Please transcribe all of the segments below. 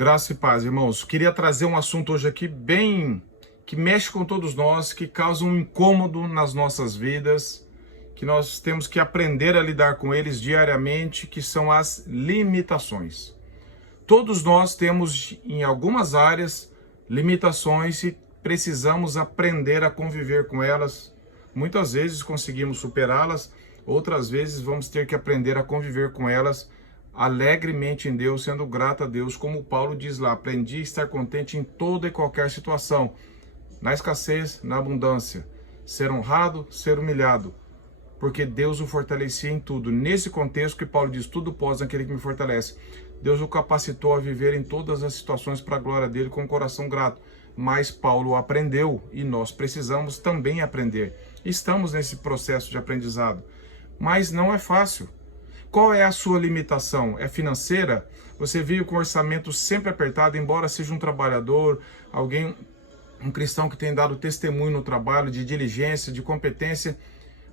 Graça e paz, irmãos. Queria trazer um assunto hoje aqui que mexe com todos nós, que causa um incômodo nas nossas vidas, que nós temos que aprender a lidar com eles diariamente, que são as limitações. Todos nós temos em algumas áreas limitações e precisamos aprender a conviver com elas. Muitas vezes conseguimos superá-las, outras vezes vamos ter que aprender a conviver com elas alegremente em Deus, sendo grato a Deus, como Paulo diz lá: aprendi a estar contente em toda e qualquer situação, na escassez, na abundância, ser honrado, ser humilhado, porque Deus o fortalecia em tudo. Nesse contexto que Paulo diz: tudo posso naquele que me fortalece. Deus o capacitou a viver em todas as situações para a glória dele com um coração grato. Mas Paulo aprendeu e nós precisamos também aprender. Estamos nesse processo de aprendizado, mas não é fácil. Qual é a sua limitação? É financeira? Você vive com o orçamento sempre apertado, embora seja um trabalhador, um cristão que tem dado testemunho no trabalho, de diligência, de competência,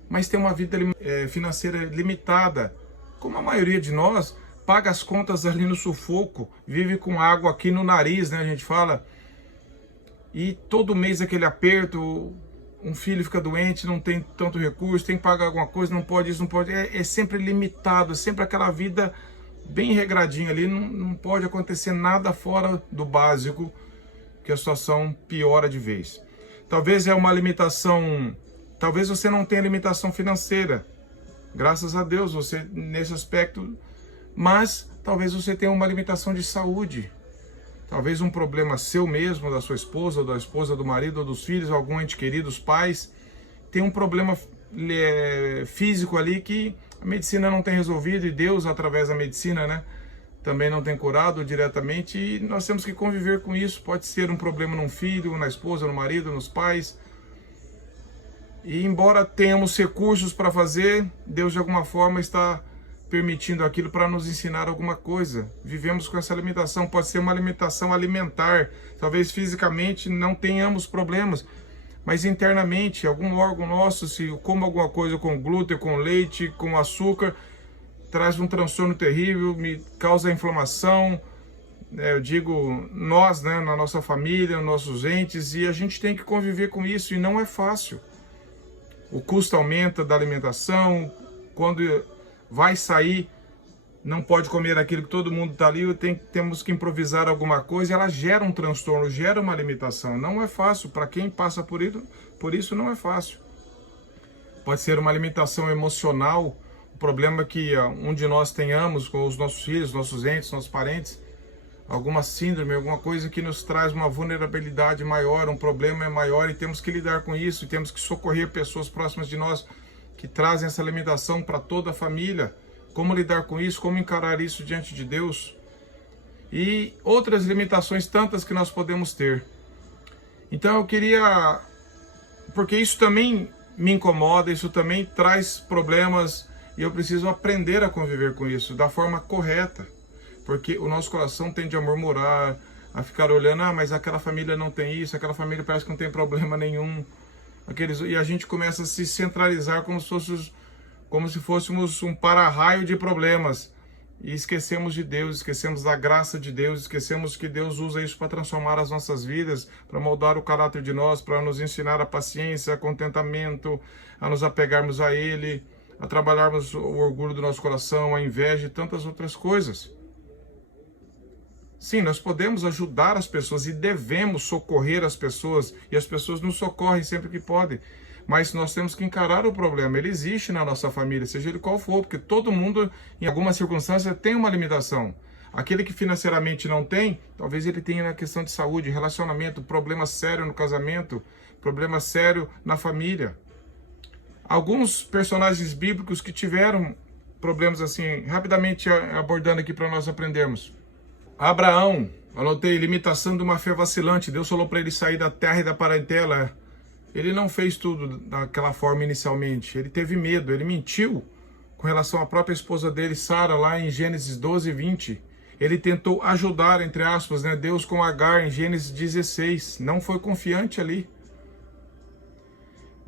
mas tem uma vida financeira limitada. Como a maioria de nós, paga as contas ali no sufoco, vive com água aqui no nariz, né, a gente fala, e todo mês aquele aperto. Um filho fica doente, não tem tanto recurso, tem que pagar alguma coisa, não pode isso, não pode. É sempre limitado, é sempre aquela vida bem regradinha ali, não pode acontecer nada fora do básico, que a situação piora de vez. Talvez é uma limitação, talvez você não tenha limitação financeira, graças a Deus, você nesse aspecto, mas talvez você tenha uma limitação de saúde. Talvez um problema seu mesmo, da sua esposa, ou da esposa do marido, ou dos filhos, algum ente querido, os pais. Tem um problema físico ali que a medicina não tem resolvido, e Deus, através da medicina, né, também não tem curado diretamente, e nós temos que conviver com isso. Pode ser um problema num filho, na esposa, no marido, nos pais. E embora tenhamos recursos para fazer, Deus de alguma forma está permitindo aquilo para nos ensinar alguma coisa. Vivemos com essa limitação, pode ser uma limitação alimentar, talvez fisicamente não tenhamos problemas, mas internamente, algum órgão nosso, se come alguma coisa com glúten, com leite, com açúcar, traz um transtorno terrível, me causa inflamação, eu digo nós, né, na nossa família, nossos entes, e a gente tem que conviver com isso, e não é fácil. O custo aumenta da alimentação, quando vai sair, não pode comer aquilo que todo mundo está ali, temos que improvisar alguma coisa, ela gera um transtorno, gera uma limitação. Não é fácil, para quem passa por isso não é fácil. Pode ser uma limitação emocional, o problema que um de nós tenhamos com os nossos filhos, nossos entes, nossos parentes, alguma síndrome, alguma coisa que nos traz uma vulnerabilidade maior, um problema maior, e temos que lidar com isso, e temos que socorrer pessoas próximas de nós que trazem essa limitação para toda a família. Como lidar com isso, como encarar isso diante de Deus. E outras limitações tantas que nós podemos ter. Então eu queria, porque isso também me incomoda, isso também traz problemas, e eu preciso aprender a conviver com isso da forma correta. Porque o nosso coração tende a murmurar, a ficar olhando: mas aquela família não tem isso, aquela família parece que não tem problema nenhum. E a gente começa a se centralizar como se fôssemos um para-raio de problemas, e esquecemos de Deus, esquecemos da graça de Deus, esquecemos que Deus usa isso para transformar as nossas vidas, para moldar o caráter de nós, para nos ensinar a paciência, a contentamento, a nos apegarmos a Ele, a trabalharmos o orgulho do nosso coração, a inveja e tantas outras coisas. Sim, nós podemos ajudar as pessoas e devemos socorrer as pessoas, e as pessoas nos socorrem sempre que podem, mas nós temos que encarar o problema. Ele existe na nossa família, seja ele qual for, porque todo mundo, em alguma circunstância, tem uma limitação. Aquele que financeiramente não tem, talvez ele tenha na questão de saúde, relacionamento, problema sério no casamento, problema sério na família. Alguns personagens bíblicos que tiveram problemas assim, rapidamente abordando aqui para nós aprendermos. Abraão, anotei, limitação de uma fé vacilante. Deus falou para ele sair da terra e da parentela. Ele não fez tudo daquela forma inicialmente. Ele teve medo, ele mentiu com relação à própria esposa dele, Sara, lá em Gênesis 12, 20. Ele tentou ajudar, entre aspas, né, Deus com Agar em Gênesis 16. Não foi confiante ali.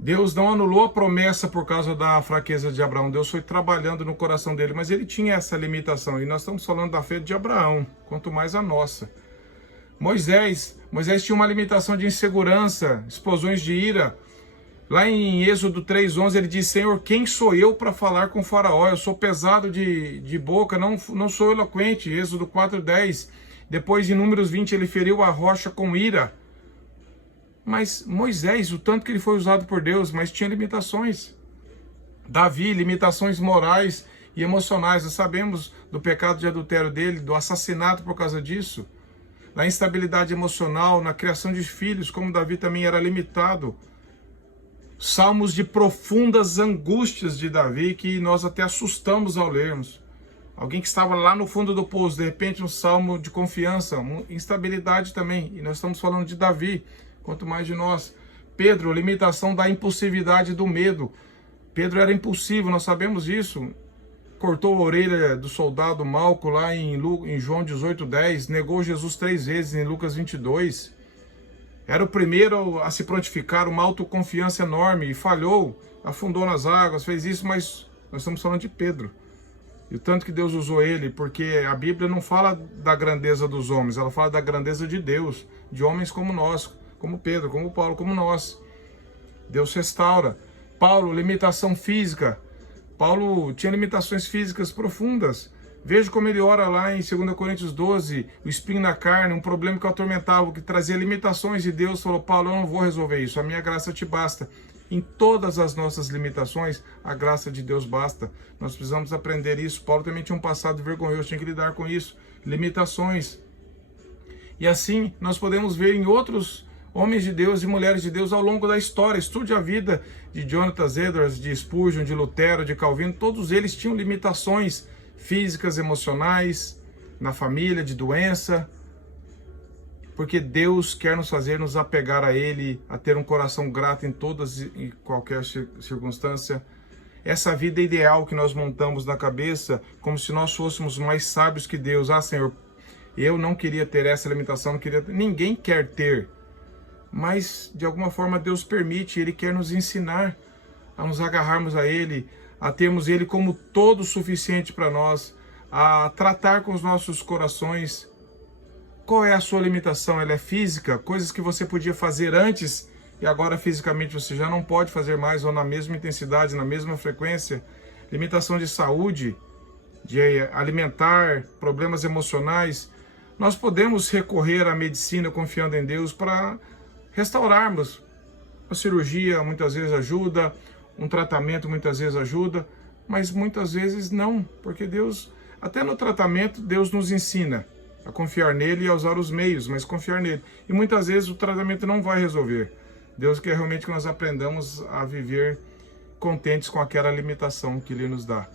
Deus não anulou a promessa por causa da fraqueza de Abraão. Deus foi trabalhando no coração dele, mas ele tinha essa limitação. E nós estamos falando da fé de Abraão, quanto mais a nossa. Moisés tinha uma limitação de insegurança, explosões de ira. Lá em Êxodo 3:11 ele diz: Senhor, quem sou eu para falar com o faraó? Eu sou pesado de boca, não sou eloquente. Êxodo 4:10. Depois em Números 20 ele feriu a rocha com ira. Mas Moisés, o tanto que ele foi usado por Deus, mas tinha limitações. Davi, limitações morais e emocionais. Nós sabemos do pecado de adultério dele, do assassinato por causa disso. Na instabilidade emocional, na criação de filhos, como Davi também era limitado. Salmos de profundas angústias de Davi, que nós até assustamos ao lermos. Alguém que estava lá no fundo do poço, de repente um salmo de confiança, instabilidade também. E nós estamos falando de Davi, quanto mais de nós. Pedro, limitação da impulsividade e do medo. Pedro era impulsivo, nós sabemos disso. Cortou a orelha do soldado Malco lá em João 18:10. Negou Jesus 3 vezes em Lucas 22. Era o primeiro a se prontificar, uma autoconfiança enorme, e falhou, afundou nas águas, fez isso, mas nós estamos falando de Pedro. E o tanto que Deus usou ele, porque a Bíblia não fala da grandeza dos homens, ela fala da grandeza de Deus, de homens como nós, como Pedro, como Paulo, como nós. Deus restaura. Paulo, limitação física. Paulo tinha limitações físicas profundas. Veja como ele ora lá em 2 Coríntios 12, o espinho na carne, um problema que o atormentava, que trazia limitações, e Deus falou: Paulo, eu não vou resolver isso, a minha graça te basta. Em todas as nossas limitações, a graça de Deus basta. Nós precisamos aprender isso. Paulo também tinha um passado vergonhoso, tinha que lidar com isso. Limitações. E assim, nós podemos ver em outros homens de Deus e mulheres de Deus ao longo da história. Estude a vida de Jonathan Edwards, de Spurgeon, de Lutero, de Calvino. Todos eles tinham limitações físicas, emocionais, na família, de doença, porque Deus quer nos fazer nos apegar a Ele, a ter um coração grato em todas e qualquer circunstância. Essa vida ideal que nós montamos na cabeça, como se nós fôssemos mais sábios que Deus. Ah, Senhor, eu não queria ter essa limitação, não queria ter. Ninguém quer ter, mas de alguma forma Deus permite, Ele quer nos ensinar a nos agarrarmos a Ele, a termos Ele como todo suficiente para nós, a tratar com os nossos corações. Qual é a sua limitação? Ela é física? Coisas que você podia fazer antes e agora fisicamente você já não pode fazer mais, ou na mesma intensidade, na mesma frequência. Limitação de saúde, de alimentar, problemas emocionais. Nós podemos recorrer à medicina confiando em Deus para restaurarmos. A cirurgia muitas vezes ajuda, um tratamento muitas vezes ajuda, mas muitas vezes não, porque Deus, até no tratamento, Deus nos ensina a confiar nele e a usar os meios, mas confiar nele. E muitas vezes o tratamento não vai resolver. Deus quer realmente que nós aprendamos a viver contentes com aquela limitação que Ele nos dá.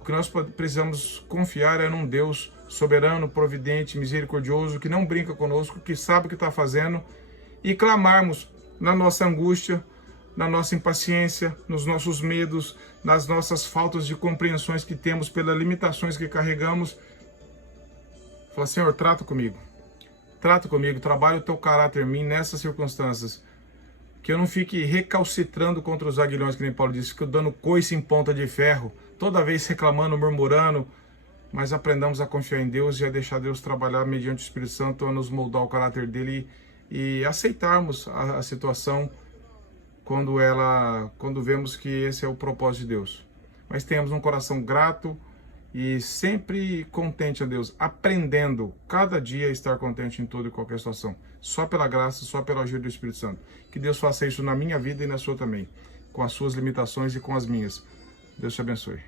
O que nós precisamos confiar é num Deus soberano, providente, misericordioso, que não brinca conosco, que sabe o que está fazendo, e clamarmos na nossa angústia, na nossa impaciência, nos nossos medos, nas nossas faltas de compreensões que temos pelas limitações que carregamos. Fala: Senhor, trata comigo, trabalha o teu caráter em mim nessas circunstâncias, que eu não fique recalcitrando contra os aguilhões, que nem Paulo disse, que eu dando coice em ponta de ferro, toda vez reclamando, murmurando, mas aprendamos a confiar em Deus e a deixar Deus trabalhar mediante o Espírito Santo, a nos moldar o caráter dele e aceitarmos a situação quando vemos que esse é o propósito de Deus. Mas tenhamos um coração grato e sempre contente a Deus, aprendendo cada dia a estar contente em toda e qualquer situação, só pela graça, só pela ajuda do Espírito Santo. Que Deus faça isso na minha vida e na sua também, com as suas limitações e com as minhas. Deus te abençoe.